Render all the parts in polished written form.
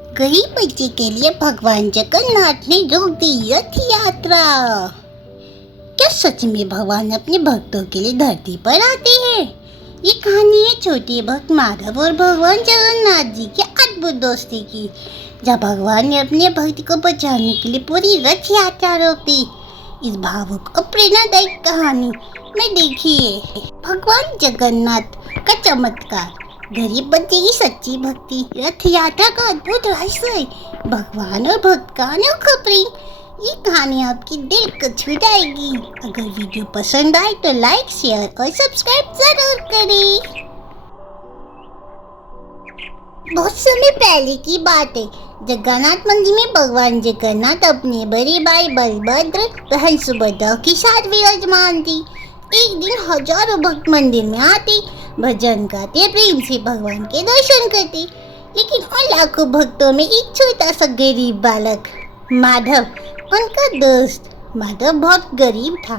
गरीब बच्चे के लिए भगवान जगन्नाथ ने रोक दी रथ यात्रा। क्या सच में भगवान अपने भक्तों के लिए धरती पर आते हैं? ये कहानी है छोटे भक्त माधव और भगवान जगन्नाथ जी की अद्भुत दोस्ती की, जहाँ भगवान ने अपने भक्त को बचाने के लिए पूरी रथ यात्रा रोक दी। इस भावुक और प्रेरणादायक कहानी में देखिए भगवान जगन्नाथ का चमत्कार, गरीब बच्चे की सच्ची भक्ति, रथ यात्रा का अद्भुत रहस्य है, भगवान और भक्त का अनोखा प्रेम। ये कहानी आपकी दिल को छू जाएगी। अगर वीडियो पसंद आए तो लाइक, शेयर और सब्सक्राइब जरूर करें। बहुत समय पहले की बात है, जगन्नाथ मंदिर में भगवान जगन्नाथ अपने बड़े भाई बलभद्र, बहन सुभद्रा के साथ विराजमान थी। एक दिन हजारों भक्त मंदिर में आते, भजन गाते, प्रेम से भगवान के दर्शन करते। लेकिन उन लाखों भक्तों में एक छोटा सा गरीब बालक माधव, उनका दोस्त माधव बहुत गरीब था।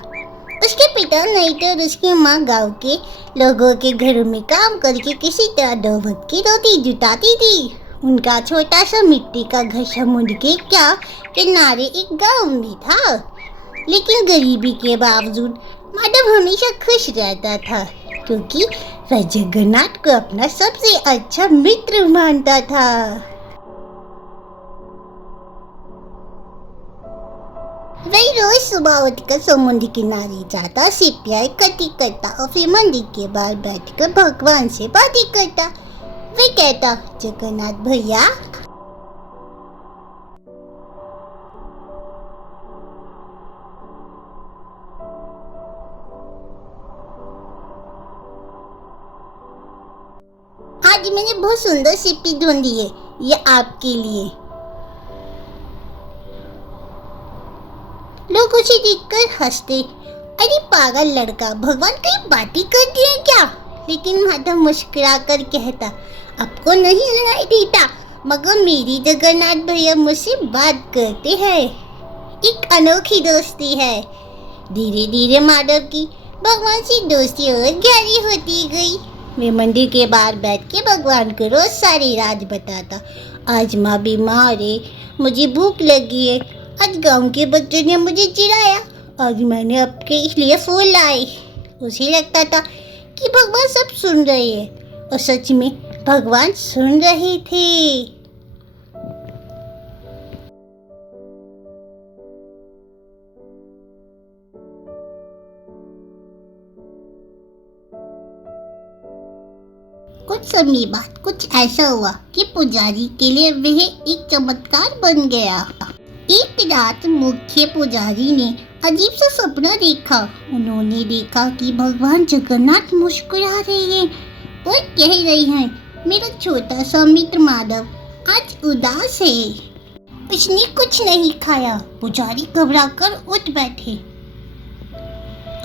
उसके पिता नहीं तो उसकी माँ गांव के लोगों के घरों में काम करके किसी तरह दो वक्त की रोटी जुटाती थी। उनका छोटा सा मिट्टी का घर समुद्र के किनारे एक गांव में था। लेकिन गरीबी के बावजूद माधव हमेशा खुश रहता था, क्योंकि वह जगन्नाथ को अपना सबसे अच्छा मित्र मानता था। वही रोज सुबह उठकर समुद्र किनारे जाता, सीपियाँ इकट्ठी करता और फिर मंदिर के बाहर बैठकर भगवान से बातें करता। वह कहता, जगन्नाथ भैया, आज मैंने बहुत सुंदर सीपी ढूंढी है, ये आपके लिए। लोग उसे देखकर हंसते, अरे पागल लड़का, भगवान कहीं बातें करती है क्या? लेकिन माधव मुस्कुराकर कहता, आपको नहीं सुनाई देता, मगर मेरी जगन्नाथ भैया मुझसे बात करते हैं। एक अनोखी दोस्ती है। धीरे धीरे माधव की भगवान से दोस्ती और गहरी होती गई। मैं मंदिर के बाहर बैठ के भगवान को रोज सारी रात बताता, आज माँ बीमार है, मुझे भूख लगी है, आज गांव के बच्चों ने मुझे चिढ़ाया, आज मैंने आपके लिए फूल लाए। उसे लगता था कि भगवान सब सुन रहे हैं, और सच में भगवान सुन रहे थे। कुछ समय बाद कुछ ऐसा हुआ कि पुजारी के लिए वह एक चमत्कार बन गया। एक रात मुख्य पुजारी ने अजीब सा सपना देखा। उन्होंने देखा कि भगवान जगन्नाथ मुस्कुरा रहे हैं और कह रहे हैं, मेरा छोटा सा मित्र माधव आज उदास है, उसने कुछ नहीं खाया। पुजारी घबराकर उठ बैठे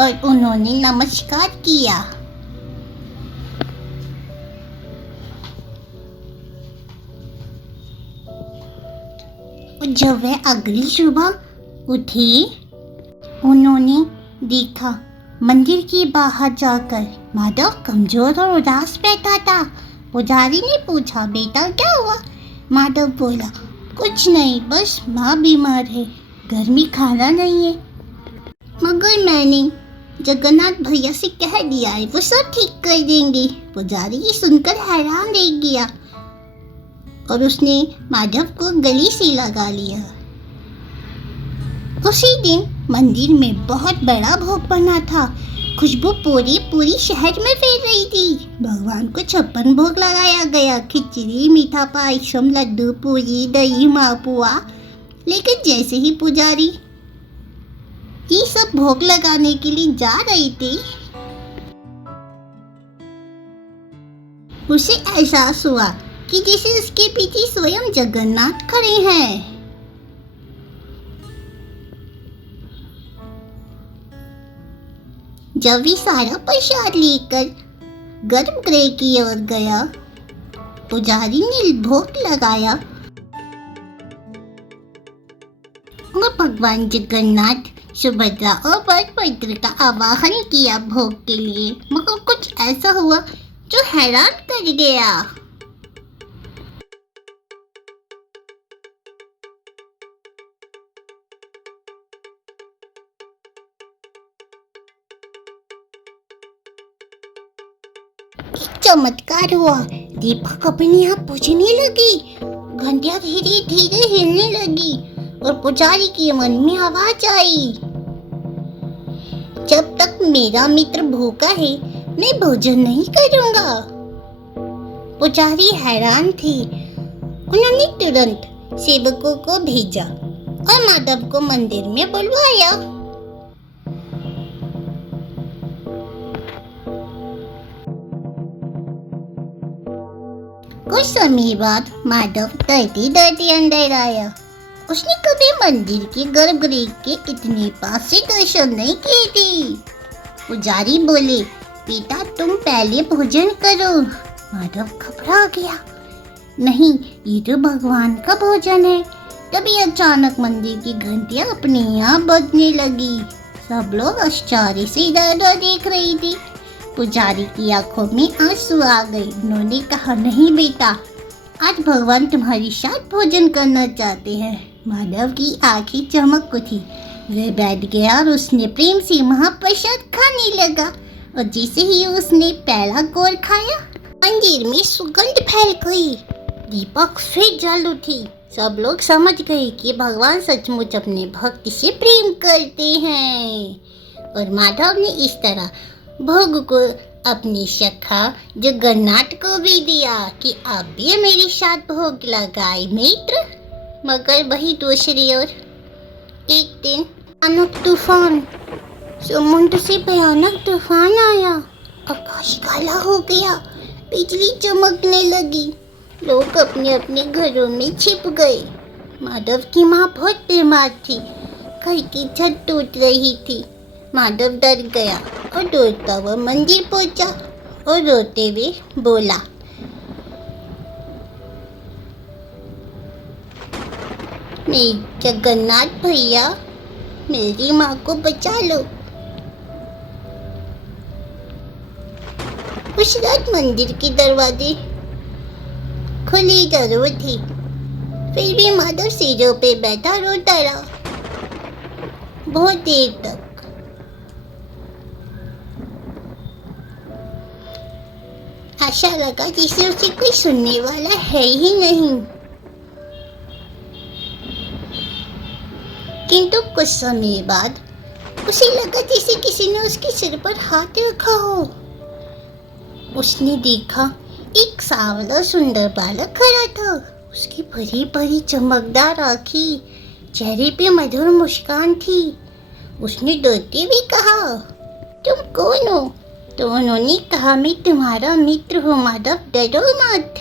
और उन्होंने नमस्कार किया। जब वह अगली सुबह उठे, उन्होंने देखा मंदिर के बाहर जाकर माधव कमजोर और उदास बैठा था। पुजारी ने पूछा, बेटा क्या हुआ? माधव बोला, कुछ नहीं, बस माँ बीमार है, घर में खाना नहीं है, मगर मैंने जगन्नाथ भैया से कह दिया है, वो सब ठीक कर देंगे। पुजारी ये सुनकर हैरान रह गया और उसने माधव को गले से लगा लिया। उसी दिन मंदिर में बहुत बड़ा भोग बना था। खुशबू पूरी शहर में फैल रही थी। भगवान को 56 भोग लगाया गया, खिचड़ी, मीठा पायसम, लड्डू, पूरी, दही, मालपुआ। लेकिन जैसे ही पुजारी ये सब भोग लगाने के लिए जा रहे थे, उसे एहसास हुआ कि जैसे उसके पीछे स्वयं जगन्नाथ खड़े हैं। जब वे सारा प्रसाद लेकर गर्भगृह की ओर गया, पुजारी ने भोग लगाया और भगवान जगन्नाथ, सुभद्रा और बलभद्र का आवाहन किया भोग के लिए। मगर कुछ ऐसा हुआ जो हैरान कर गया। एक चमत्कार हुआ। दीपक अपने आप बुझने लगी, घंटियां धीरे धीरे हिलने लगी और पुजारी के मन में आवाज आई, जब तक मेरा मित्र भूखा है मैं भोजन नहीं करूंगा। पुजारी हैरान थे। उन्होंने तुरंत सेवकों को भेजा और माधव को मंदिर में बुलवाया। कुछ समय बाद माधव डरते डरते अंदर आया। उसने कभी मंदिर के गर्भगृह के इतने पास से दर्शन नहीं किए थे। पुजारी बोले, बेटा तुम पहले भोजन करो। माधव घबरा गया, नहीं ये तो भगवान का भोजन है। तभी अचानक मंदिर की घंटियां अपने आप बजने लगी। सब लोग आश्चर्य से इधर देख रही थी। पुजारी की आंखों में आंसू आ गए। उन्होंने कहा, नहीं बेटा, आज भगवान तुम्हारे साथ भोजन करना चाहते हैं। माधव की आंखें चमक उठी। वह बैठ गया और उसने प्रेम से महाप्रसाद खाने लगा। और जैसे ही उसने पहला गोल खाया, मंदिर में सुगंध फैल गई। दीपक फिर जल उठी। सब लोग समझ गए कि भगवान सचमुच अपने भक्त से प्रेम करते हैं। और माधव ने इस तरह भोग को अपनी सखा जगन्नाथ को भी दिया कि आप भी मेरे साथ भोग लगाए मित्र। मगर वही दूसरी ओर एक दिन भयानक तूफान, समुद्र से भयानक तूफान आया। आकाश काला हो गया, बिजली चमकने लगी। लोग अपने अपने घरों में छिप गए। माधव की माँ बहुत बीमार थी। घर की छत टूट रही थी। माधव डर गया और दौड़ता हुआ मंदिर पहुंचा और रोते हुए बोला, मेरे जगन्नाथ भैया, मेरी माँ को बचा लो। उस रात मंदिर के दरवाजे खुले जरूर थे, फिर भी माधव सीढ़ियों पे बैठा रोता रहा बहुत देर तक। ऐसा लगा जैसे उसे कोई सुनने वाला है ही नहीं। किंतु कुछ समय बाद उसे लगा जैसे किसी ने उसके सिर पर हाथ रखा हो। उसने देखा एक सांवला सुंदर बालक खड़ा था। उसकी बड़ी बड़ी चमकदार आँखें, चेहरे पे मधुर मुस्कान थी। उसने डरते हुए कहा, तुम कौन हो? तो उन्होंने कहा, मैं तुम्हारा मित्र हूँ माधव, डरो मत।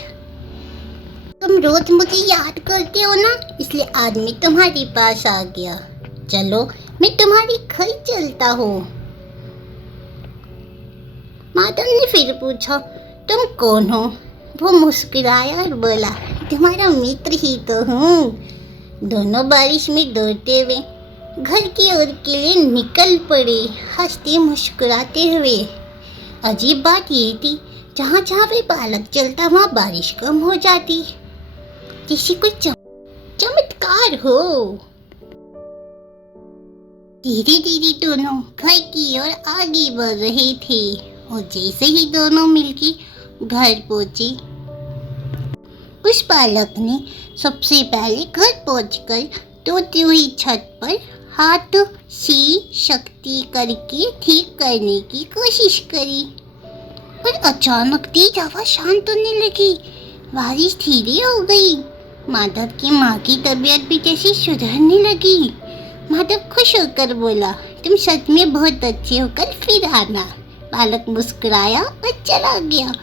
तुम रोज मुझे याद करते हो ना, इसलिए आज मैं तुम्हारे पास आ गया। चलो मैं तुम्हारे घर चलता हूँ। माधव ने फिर पूछा, तुम कौन हो? वो मुस्कुराया और बोला, तुम्हारा मित्र ही तो हूँ। दोनों बारिश में दौड़ते हुए घर की ओर के लिए निकल पड़े, हंसते मुस्कुराते हुए। अजीब बात ये थी, जहाँ जहाँ वे बालक चलता वहाँ बारिश कम हो जाती, जैसे कोई चमत्कार हो। धीरे धीरे दोनों घर की ओर आगे बढ़ रहे थे और जैसे ही दोनों मिलके घर पहुंचे, उस बालक ने सबसे पहले घर पहुंचकर टूटी हुई छत पर हाथ से शक्ति करके ठीक करने की कोशिश करी और अचानक तेज हवा शांत होने लगी। बारिश धीरे हो गई। माधव की माँ की तबीयत भी जैसे सुधरने लगी। माधव खुश होकर बोला, तुम सच में बहुत अच्छे हो, कल फिर आना। बालक मुस्कुराया और चला गया।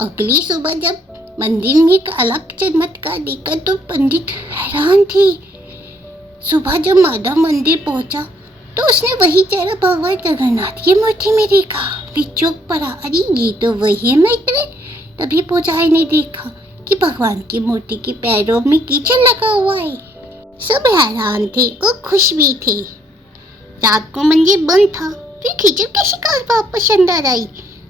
अगली सुबह जब मंदिर में एक अलग चमत्कार देखा तो पंडित हैरान थे। सुबह जब माधव मंदिर पहुंचा तो उसने वही चेहरा भगवान जगन्नाथ की मूर्ति में देखा। वे चौंक पड़ा, अरे ये तो वही मित्र। तभी पुजारी ने देखा कि भगवान की मूर्ति के पैरों में कीचड़ लगा हुआ है। सब हैरान थे और खुश भी थे। रात को मंदिर बंद था, फिर कीचड़ कैसे कार वापस अंदर आई?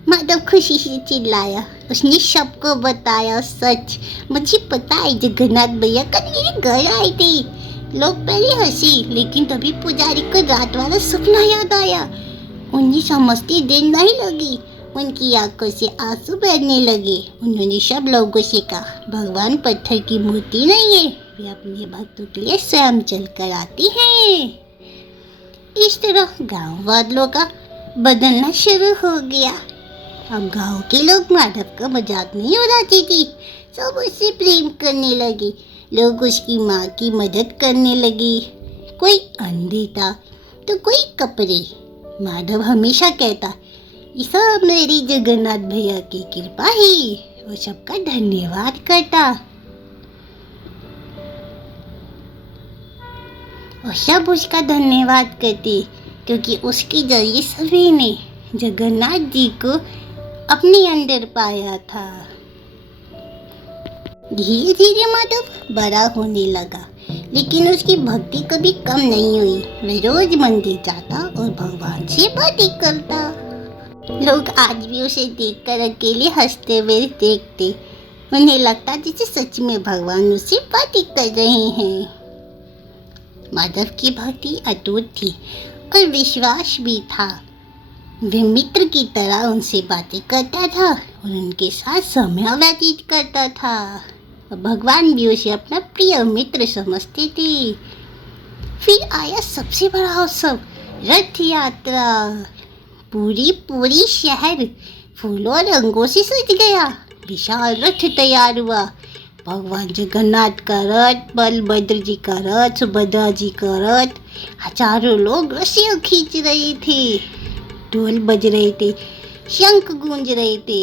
माधव खुशी से चिल्लाया। उसने सबको बताया, सच मुझे पता है, जगन्नाथ भैया कल मेरे घर आए थे। लोग पहले हंसे, लेकिन तभी पुजारी को रात वाला सपना याद आया। उन्हें समझते देर नहीं लगी। उनकी आंखों से आंसू बहने लगे। उन्होंने सब लोगों से कहा, भगवान पत्थर की मूर्ति नहीं है, वे अपने भक्तों के लिए स्वयं चल कर आती हैं। इस तरह गांव वालों का बदलना शुरू हो गया। अब गांव के लोग माधव का मजाक नहीं उड़ाती थी, सब उससे प्रेम करने लगे। लोग उसकी माँ की मदद करने लगे। कोई अंधी था तो कोई कपड़े। माधव हमेशा कहता, ये सब मेरी जगन्नाथ भैया की कृपा ही। वो सबका धन्यवाद करता और सब उसका धन्यवाद करते, क्योंकि उसके जरिए सभी ने जगन्नाथ जी को अपने अंदर पाया था। धीरे धीरे माधव बड़ा होने लगा, लेकिन उसकी भक्ति कभी कम नहीं हुई। वह रोज मंदिर जाता और भगवान से बातें करता। लोग आज भी उसे देखकर अकेले हंसते हुए देखते। उन्हें लगता जैसे सच में भगवान उससे बातें कर रहे हैं। माधव की भक्ति अटूट थी और विश्वास भी था। वे मित्र की तरह उनसे बातें करता था और उनके साथ समय व्यतीत करता था। भगवान भी उसे अपना प्रिय मित्र समझते थे। फिर आया सबसे बड़ा उत्सव, रथ यात्रा। पूरी शहर फूलों और रंगों से सज गया। विशाल रथ तैयार हुआ। भगवान जगन्नाथ का रथ, बलभद्र जी का रथ, सुभद्रा जी का रथ। हजारों लोग रस्सियां खींच रहे थे, ढोल बज रहे थे, शंख गूंज रहे थे।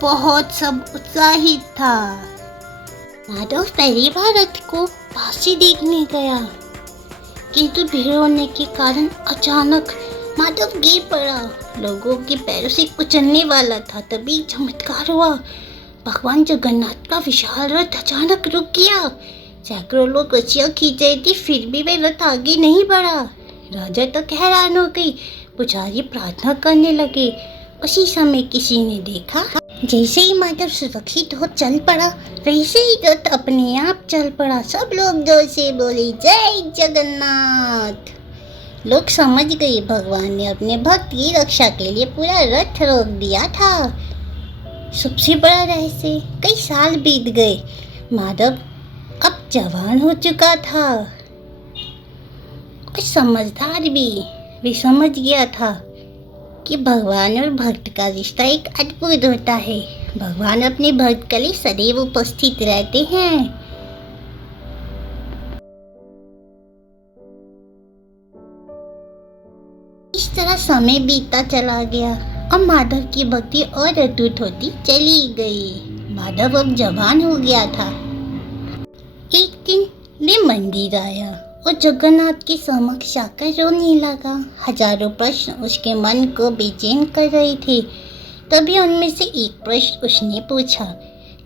बहुत सब उत्साहित था। माधव पहली बार रथ को पास से देखने गया, किंतु भीड़ होने के कारण अचानक माधव गिर पड़ा। लोगों के पैरों से कुचलने वाला था, तभी चमत्कार हुआ। भगवान जगन्नाथ का विशाल रथ अचानक रुक गया। सैकड़ों लोग रस्सियां खींच रहे थे, फिर भी वे रथ आगे नहीं बढ़ा। राजा तक हैरान हो गई। पुजारी प्रार्थना करने लगे। उसी समय किसी ने देखा, जैसे ही माधव सुरक्षित हो चल पड़ा, वैसे ही रथ अपने आप चल पड़ा। सब लोग जोर से बोले, जय जगन्नाथ। लोग समझ गए भगवान ने अपने भक्त की रक्षा के लिए पूरा रथ रोक दिया था। सबसे बड़ा रहस्य, कई साल बीत गए। माधव अब जवान हो चुका था और समझदार भी। वे समझ गया था कि भगवान और भक्त का रिश्ता एक अद्भुत होता है। भगवान अपने भक्त के लिए सदैव उपस्थित रहते हैं। इस तरह समय बीतता चला गया और माधव की भक्ति और अटूट होती चली गई। माधव अब जवान हो गया था। एक दिन वे मंदिर आया और जगन्नाथ के समक्ष आकर रोने लगा। हजारों प्रश्न उसके मन को बेचैन कर रहे थे। तभी उनमें से एक प्रश्न उसने पूछा,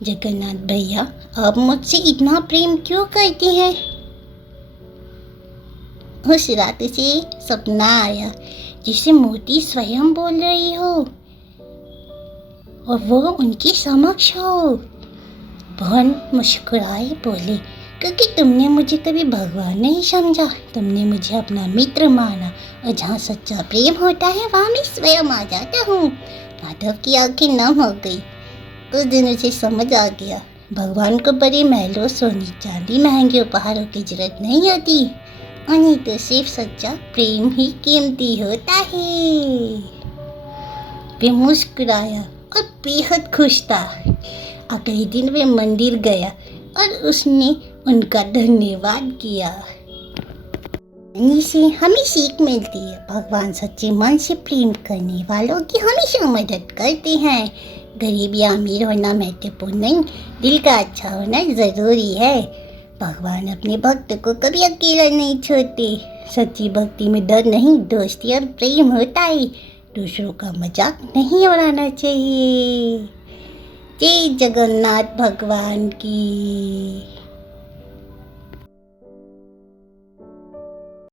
जगन्नाथ भैया, आप मुझसे इतना प्रेम क्यों करते हैं? उस रात उसे सपना आया जिसे मूर्ति स्वयं बोल रही हो और वो उनके समक्ष हो। भगवान मुस्कुराए बोले, क्योंकि तुमने मुझे कभी भगवान नहीं समझा, तुमने मुझे अपना मित्र माना और जहाँ सच्चा प्रेम होता है वहाँ मैं स्वयं आ जाता हूँ। माधव की आंखें नम हो गई। उस दिन उसे समझ आ गया, भगवान को बड़े महलों, सोने चांदी, महंगे उपहारों की जरूरत नहीं होती। उन्हें तो सिर्फ सच्चा प्रेम ही कीमती होता है। वे मुस्कुराया और बेहद खुश था। अगले दिन वे मंदिर गया और उसने उनका धन्यवाद किया। से हमें सीख मिलती है, भगवान सच्चे मन से प्रेम करने वालों की हमेशा मदद करते हैं। गरीब या अमीर होना महत्वपूर्ण नहीं, दिल का अच्छा होना जरूरी है। भगवान अपने भक्त को कभी अकेला नहीं छोड़ते। सच्ची भक्ति में डर नहीं, दोस्ती और प्रेम होता है। दूसरों का मजाक नहीं उड़ाना चाहिए। जय जगन्नाथ भगवान की।